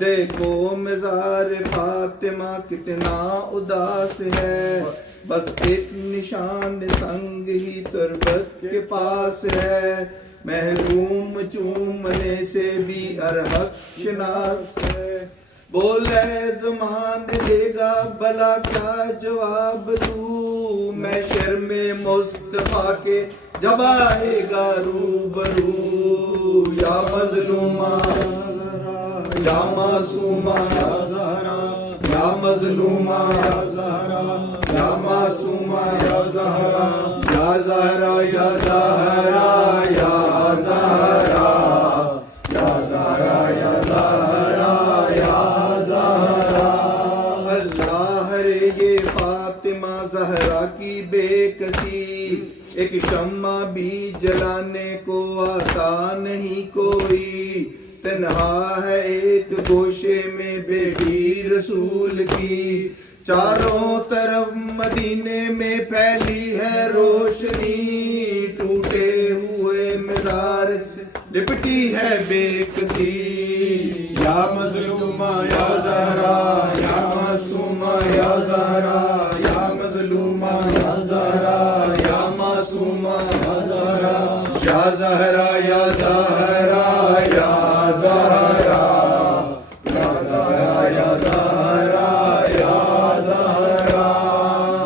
دیکھو مزار فاطمہ کتنا اداس ہے، بس ایک نشان سنگ ہی تربت کے پاس ہے، محروم چومنے سے بھی ارحق شناس ہے، بولے زمان دے گا بلا کیا جواب دوں، میں شرم مصطفیٰ کے جب آئے گا روبرو، یا مظلومہ یا معصومہ یا زہرا، یا مظلومہ یا زہرا، یا معصومہ یا زہرا، یا زہرا یا زہرا یا زہرا، یا زہرا یا زہرا یا زہرا۔ اللہ ہے یہ فاطمہ زہرا کی بے کسی، ایک شمع بھی جلانے کو آتا نہیں کوئی، تنہا ہے ایک گوشے میں بیٹی رسول کی، چاروں طرف مدینے میں پھیلی ہے روشنی، ٹوٹے ہوئے مزار سے لپٹی ہے بے کسی، یا مظلومہ یا زہرا، یا معصومہ یا زہرا، یا مظلومہ یا زہرا، یا معصومہ یا زہرا، یا زہرا یا زہرا یا زہرا، یا زہرا یا زہرا یا زہرا۔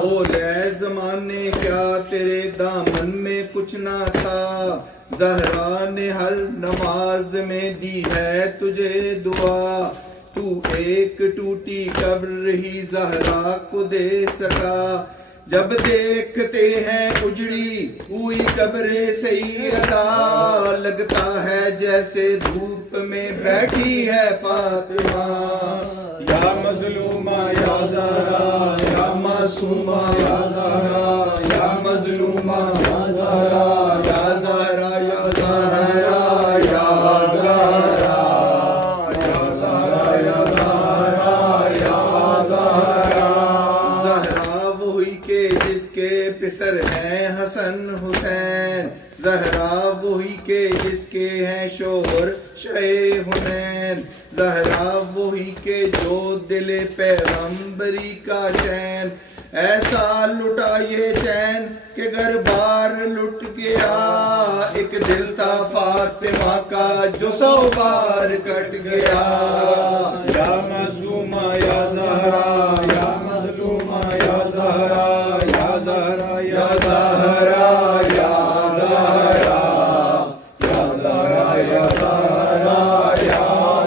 بولے زمانے کیا تیرے دامن میں کچھ نہ تھا، زہرا نے ہر نماز میں دی ہے تجھے دعا، تو ایک ٹوٹی قبر ہی زہرا کو دے سکا، جب دیکھتے ہیں اجڑی ہوئی قبر سیدہ، لگتا ہے جیسے دھوپ میں بیٹھی ہے فاطمہ، یا مظلومہ یا زہرا، یا معصومہ یا زہرا، یا مظلومہ یا زہرا، یا زہرا یا زہرا یا زہرا، یا زہرا یا زہرا یا زہرا۔ زہرا وہی کہ جس کے پسر ہیں حسن حسین، زہرا وہی کہ جس کے ہیں شوہر شہ حنین، زہرا وہی کہ جو دل پیغمبری کا چین، ایسا لٹا یہ چین کہ گھر بار لٹ گیا، ایک دل تھا فاطمہ کا جو 100 بار کٹ گیا، یا معصومہ یا زہرا، یا مظلومہ یا زہرا، یا زہرا یا زہرا یا زہرا، یا زہرا یا زہرا یا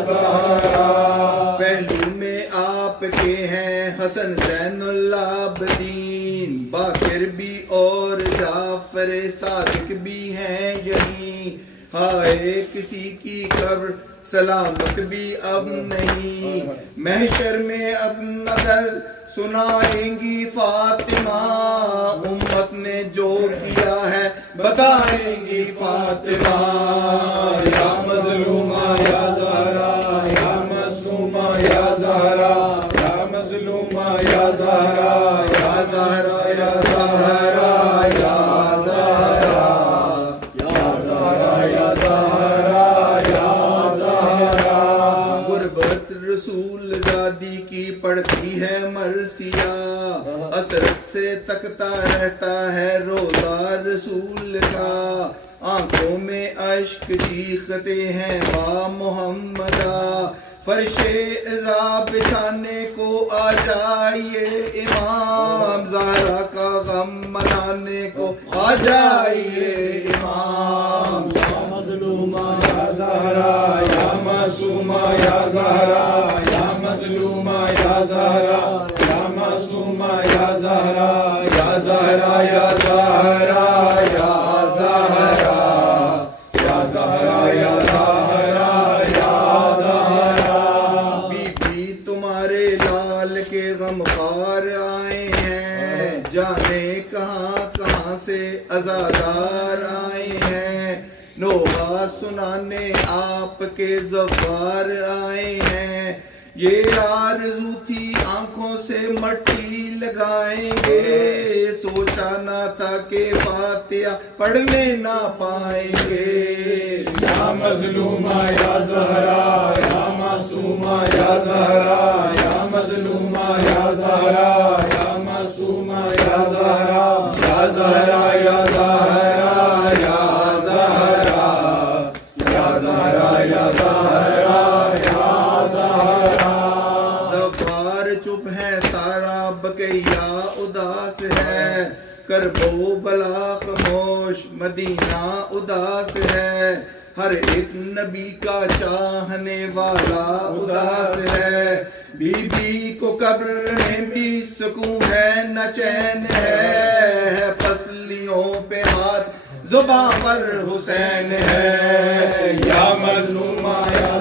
زہرا۔ پہلو میں آپ کے ہیں حسن زین العابدین، باقر بھی اور جعفر صادق بھی ہیں یہیں، ہائے کسی کی قبر سلامت بھی اب نہیں، محشر میں اب نظر سنائیں گی فاطمہ، امت نے جو کیا ہے بتائیں گی فاطمہ، یا مظلومہ یا زہرا، یا معصومہ یا زہرا، یا مظلومہ یا زہرا، یا زہرا یا زہرا یا زہرا، یا زہرا یا زہرا یا زہرا۔ غربت رسول زادی کی پڑتی ہے مرثیہ، حسرت سے تکتا رہتا ہے روزہ رسول کا، آنکھوں میں اشک چیختے ہیں با محمدہ، فرش عذاب بچھانے کو آ جائیے امام، زہرا کا غم منانے کو آ جائیے امام، یا مظلومہ یا زہرا، یا معصومہ یا زہرا، یا مظلومہ یا زہرا، یا معصومہ یا زہرا، یا زہرا یا زہرا سرانے آپ کے زوار آئے ہیں، یہ آرزو تھی آنکھوں سے مٹی لگائیں گے، سوچا نہ تھا کہ فاتحہ پڑھنے نہ پائیں گے۔ یا مظلومہ یا زہرا، یا معصومہ یا زہرا، یا مظلومہ یا زہرا، یا معصومہ یا زہرا، یا زہرا یا زہرا، یا زہرا، یا زہرا یا زہرا، یا زہرا۔ زوار چپ ہے سارا بقیہ اداس ہے، کرب و بلا خاموش مدینہ اداس ہے، ہر ایک نبی کا چاہنے والا اداس ہے، بی بی کو قبر میں بھی سکون ہے نہ چین ہے، پسلیوں پہ ہاتھ زباں پر حسین ہے۔ یا مظلومہ یا